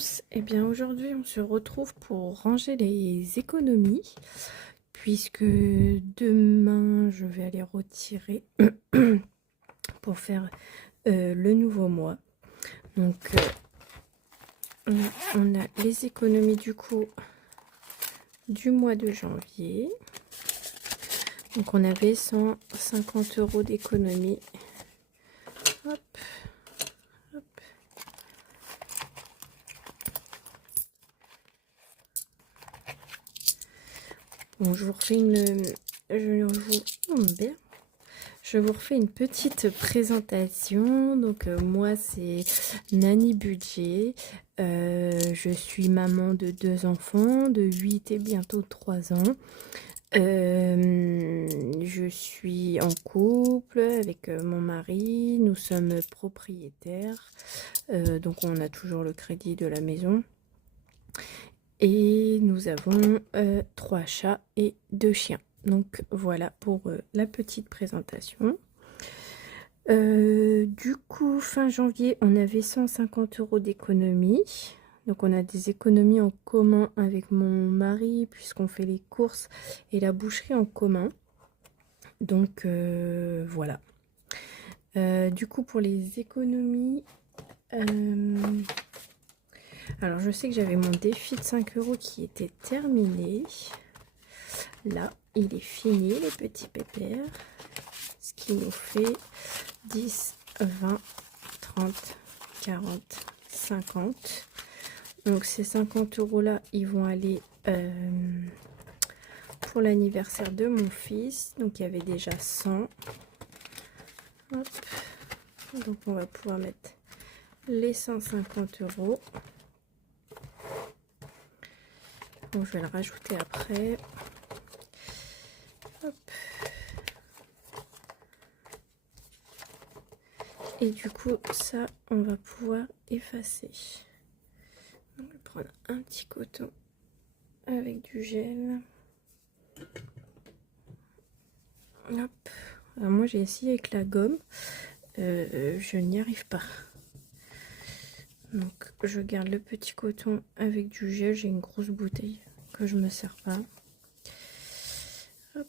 tous, eh bien aujourd'hui on se retrouve pour ranger les économies puisque demain je vais aller retirer pour faire le nouveau mois. Donc on a les économies du coup du mois de janvier. Donc on avait 150 € d'économie. Hop, hop. Bon, je vous refais je vous refais une petite présentation. Donc moi c'est Nani Budget. Je suis maman de 2 enfants de 8 et bientôt 3 ans. Je suis en couple avec mon mari. Nous sommes propriétaires. Donc on a toujours le crédit de la maison. Et nous avons 3 chats et 2 chiens. Donc voilà pour la petite présentation. Du coup, fin janvier, on avait 150 € d'économie. Donc on a des économies en commun avec mon mari puisqu'on fait les courses et la boucherie en commun. Donc voilà. Du coup, pour les économies... alors je sais que j'avais mon défi de 5 € qui était terminé. Là, il est fini, les petits pépères. Ce qui nous fait 10, 20, 30, 40, 50. Donc ces 50 € là, ils vont aller pour l'anniversaire de mon fils. Donc il y avait déjà 100. Hop. Donc on va pouvoir mettre les 150 €. Bon, je vais le rajouter après. Hop. Et du coup, ça, on va pouvoir effacer. On va prendre un petit coton avec du gel. Hop. Alors moi, j'ai essayé avec la gomme. Je n'y arrive pas. Donc, je garde le petit coton avec du gel. J'ai une grosse bouteille que je me sers pas. Hop.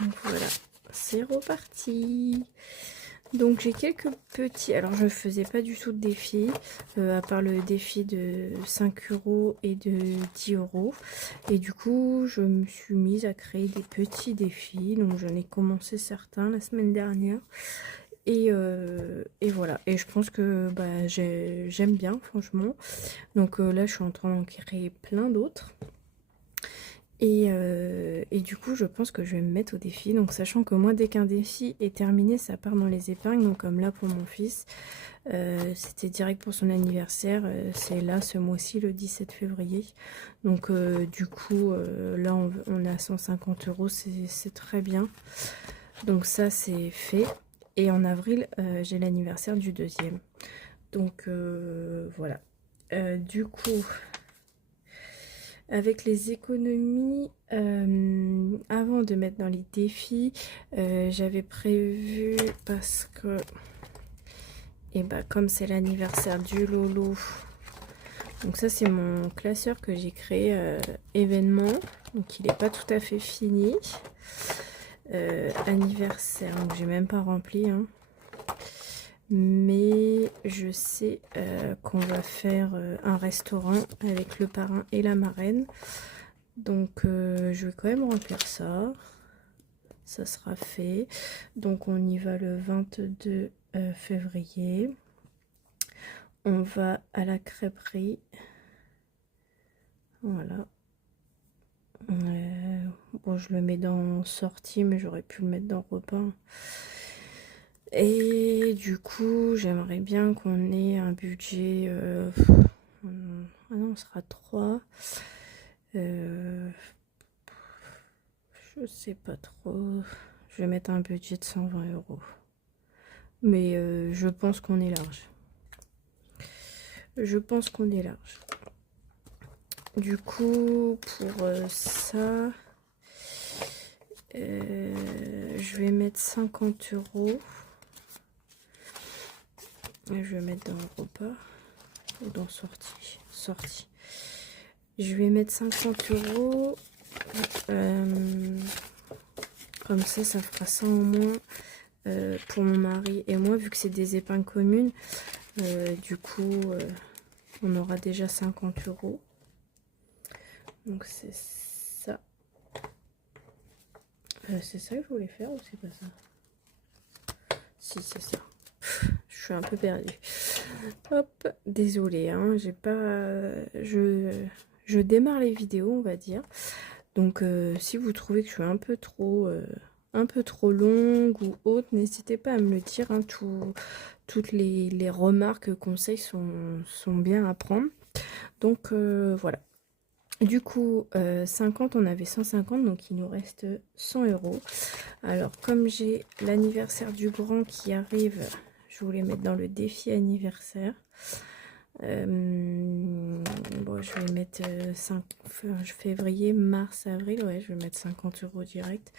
Donc voilà, c'est reparti. Donc j'ai quelques petits, alors je ne faisais pas du tout de défi, à part le défi de 5 € et de 10 €. Et du coup je me suis mise à créer des petits défis, donc j'en ai commencé certains la semaine dernière. Et voilà, et je pense que bah, j'aime bien franchement. Donc là je suis en train d'en créer plein d'autres. Et du coup, je pense que je vais me mettre au défi. Donc, sachant que moi, dès qu'un défi est terminé, ça part dans les épargnes. Donc, comme là pour mon fils, c'était direct pour son anniversaire. C'est là, ce mois-ci, le 17 février. Donc, du coup, là, on a 150 €. C'est très bien. Donc, ça, c'est fait. Et en avril, j'ai l'anniversaire du deuxième. Donc, voilà. Du coup... Avec les économies, avant de mettre dans les défis, j'avais prévu parce que, et bah comme c'est l'anniversaire du Lolo, donc ça c'est mon classeur que j'ai créé événement, donc il n'est pas tout à fait fini. Anniversaire, donc j'ai même pas rempli, hein. Mais je sais qu'on va faire un restaurant avec le parrain et la marraine. Donc je vais quand même remplir ça. Ça sera fait. Donc on y va le 22 février. On va à la crêperie. Voilà. Bon, je le mets dans sortie, mais j'aurais pu le mettre dans repas. Et du coup, j'aimerais bien qu'on ait un budget... ah non, on sera 3. Je sais pas trop. Je vais mettre un budget de 120 €. Mais je pense qu'on est large. Je pense qu'on est large. Du coup, pour ça, je vais mettre 50 €. Je vais mettre dans le repas. dans sortie. Je vais mettre 50 €. Comme ça fera 100 en moins pour mon mari et moi, vu que c'est des épingles communes. Du coup, on aura déjà 50 €. Donc c'est ça. C'est ça que je voulais faire ou c'est pas ça? Si, c'est ça. Je suis un peu perdue. Hop, désolée, hein, j'ai pas... Je démarre les vidéos, on va dire. Donc si vous trouvez que je suis un peu trop longue ou haute, n'hésitez pas à me le dire, hein. Toutes les remarques, conseils sont bien à prendre. Donc voilà. Du coup, 50, on avait 150, donc il nous reste 100 €. Alors, comme j'ai l'anniversaire du grand qui arrive, je voulais mettre dans le défi anniversaire. Bon, je vais mettre février, mars, avril. Ouais, je vais mettre 50 € direct.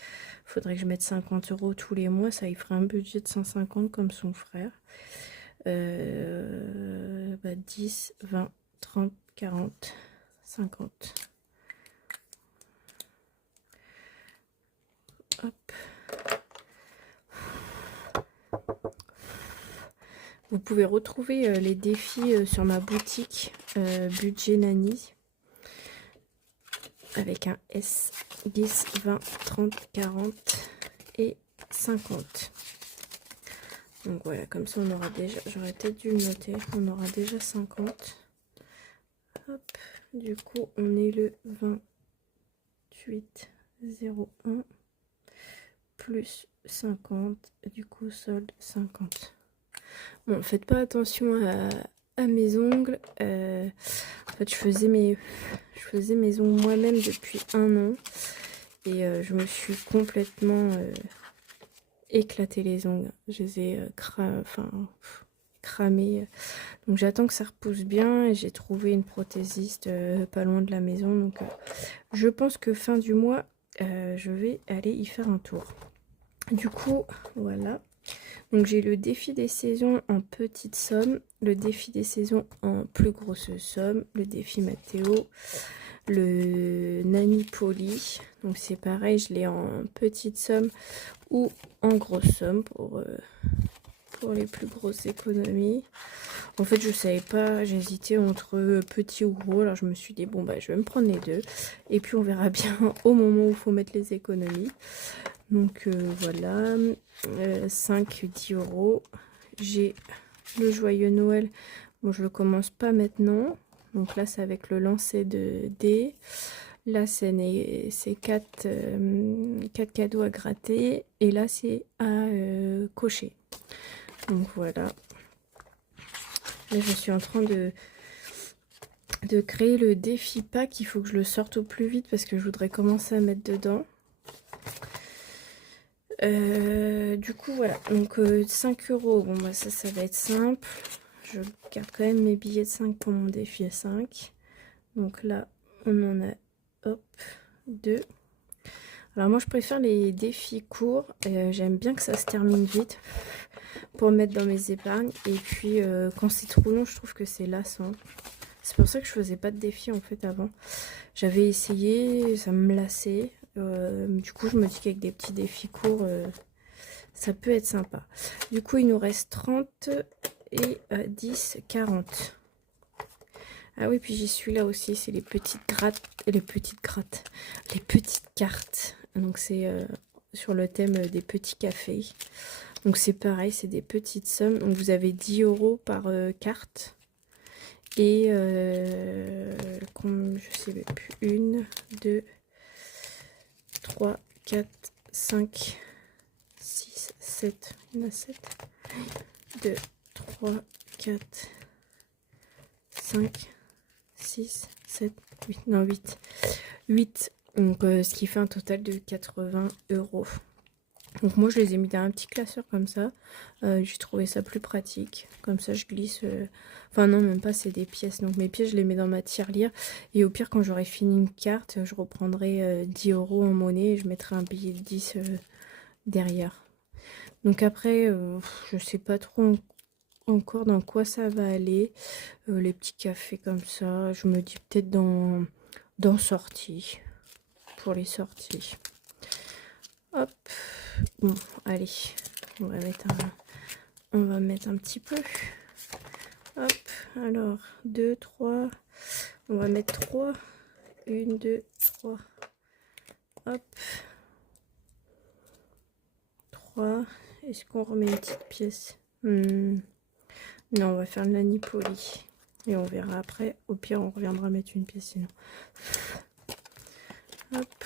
Faudrait que je mette 50 € tous les mois. Ça, il ferait un budget de 150 comme son frère. 10, 20, 30, 40, 50. Hop. Vous pouvez retrouver les défis sur ma boutique Budget Nani avec un S, 10, 20, 30, 40 et 50. Donc voilà, comme ça on aura déjà, j'aurais peut-être dû le noter, on aura déjà 50. Hop, du coup on est le 28,01 plus 50, du coup solde 50. Bon, faites pas attention à mes ongles. En fait, je faisais mes ongles moi-même depuis 1 an. Et je me suis complètement éclaté les ongles. Je les ai cramés. Donc j'attends que ça repousse bien. Et j'ai trouvé une prothésiste pas loin de la maison. Donc je pense que fin du mois, je vais aller y faire un tour. Du coup, voilà. Donc j'ai le défi des saisons en petite somme, le défi des saisons en plus grosse somme, le défi Mathéo, le Nani Poli. Donc c'est pareil, je l'ai en petite somme ou en grosse somme pour les plus grosses économies. En fait, je savais pas, j'hésitais entre petit ou gros, alors je me suis dit bon bah je vais me prendre les deux et puis on verra bien au moment où il faut mettre les économies. Donc voilà, 5, 10 €. J'ai le joyeux Noël. Bon, je le commence pas maintenant. Donc là, c'est avec le lancer de dés. Là, c'est 4 cadeaux à gratter. Et là, c'est à cocher. Donc voilà. Là, je suis en train de créer le défi pack. Il faut que je le sorte au plus vite parce que je voudrais commencer à mettre dedans. Du coup voilà, donc 5 €, bon bah ça va être simple. Je garde quand même mes billets de 5 pour mon défi à 5. Donc là on en a hop 2. Alors moi je préfère les défis courts, j'aime bien que ça se termine vite pour mettre dans mes épargnes. Et puis quand c'est trop long je trouve que c'est lassant. C'est pour ça que je faisais pas de défis en fait avant. J'avais essayé, ça me lassait. Du coup, je me dis qu'avec des petits défis courts, ça peut être sympa. Du coup, il nous reste 30 et 10, 40. Ah oui, puis j'ai celui-là aussi, c'est les petites cartes. Donc c'est sur le thème des petits cafés. Donc c'est pareil, c'est des petites sommes. Donc vous avez 10 € par carte. Et comme je sais plus, 1, 2, 3, 4, 5, 6, 7. Il y en a 7. 2, 3, 4, 5, 6, 7, 8. Non, 8. 8. Donc, ce qui fait un total de 80 €. Donc moi je les ai mis dans un petit classeur comme ça. J'ai trouvé ça plus pratique. Comme ça je glisse. Enfin non, même pas, c'est des pièces. Donc mes pièces je les mets dans ma tirelire. Et au pire quand j'aurai fini une carte, je reprendrai 10 € en monnaie et je mettrai un billet de 10 derrière. Donc après, je sais pas trop encore dans quoi ça va aller. Les petits cafés comme ça, je me dis peut-être dans sortie, pour les sorties. Hop, bon, allez, on va mettre un petit peu. Hop, alors, 2, 3, on va mettre 3. 1, 2, 3. Hop. 3. Est-ce qu'on remet une petite pièce? Non, on va faire de la Nipoli. Et on verra après. Au pire, on reviendra mettre une pièce sinon. Hop.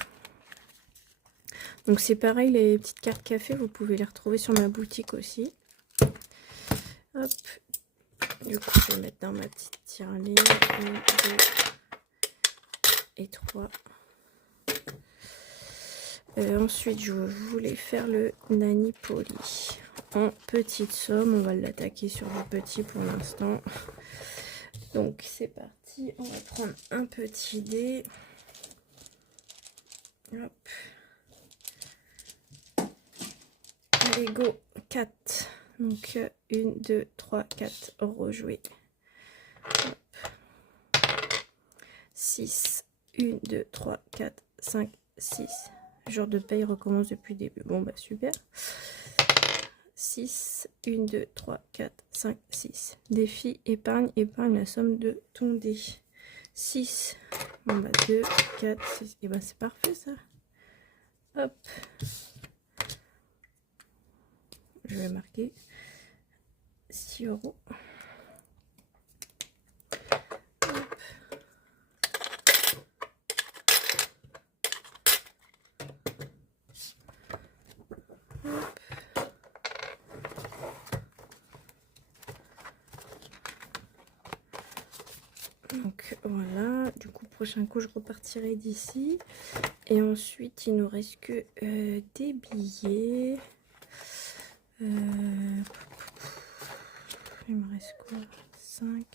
Donc c'est pareil, les petites cartes café, vous pouvez les retrouver sur ma boutique aussi. Hop. Du coup, je vais mettre dans ma petite tirelire. 1, 2 et 3. Ensuite, je voulais faire le Nani-Poli en petite somme. On va l'attaquer sur du petit pour l'instant. Donc, c'est parti. On va prendre un petit dé. Hop. Allez, go. 4. Donc, 1, 2, 3, 4. Rejouer. 6. 1, 2, 3, 4, 5, 6. Jour de paye recommence depuis le début. Bon, bah super. 6. 1, 2, 3, 4, 5, 6. Défi, épargne la somme de ton dé. 6. Bon, bah 2, 4, 6. Et bah c'est parfait ça. Hop. Je vais marquer 6 €. Donc voilà, du coup prochain coup je repartirai d'ici. Et ensuite il nous reste que des billets. Il me reste quoi? 5.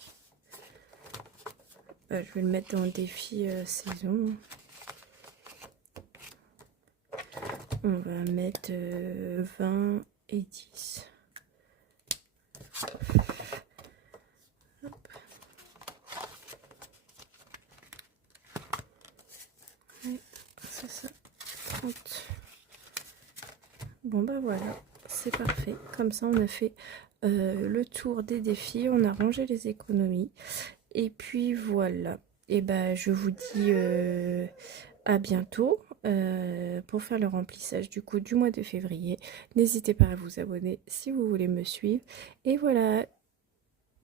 Je vais le mettre dans le défi saison. On va mettre 20 et 10. Hop. Ouais, c'est ça. 30. Bon bah voilà, c'est parfait. Comme ça on a fait le tour des défis, on a rangé les économies. Et puis voilà. Et bah je vous dis à bientôt pour faire le remplissage du coup du mois de février. N'hésitez pas à vous abonner si vous voulez me suivre. Et voilà,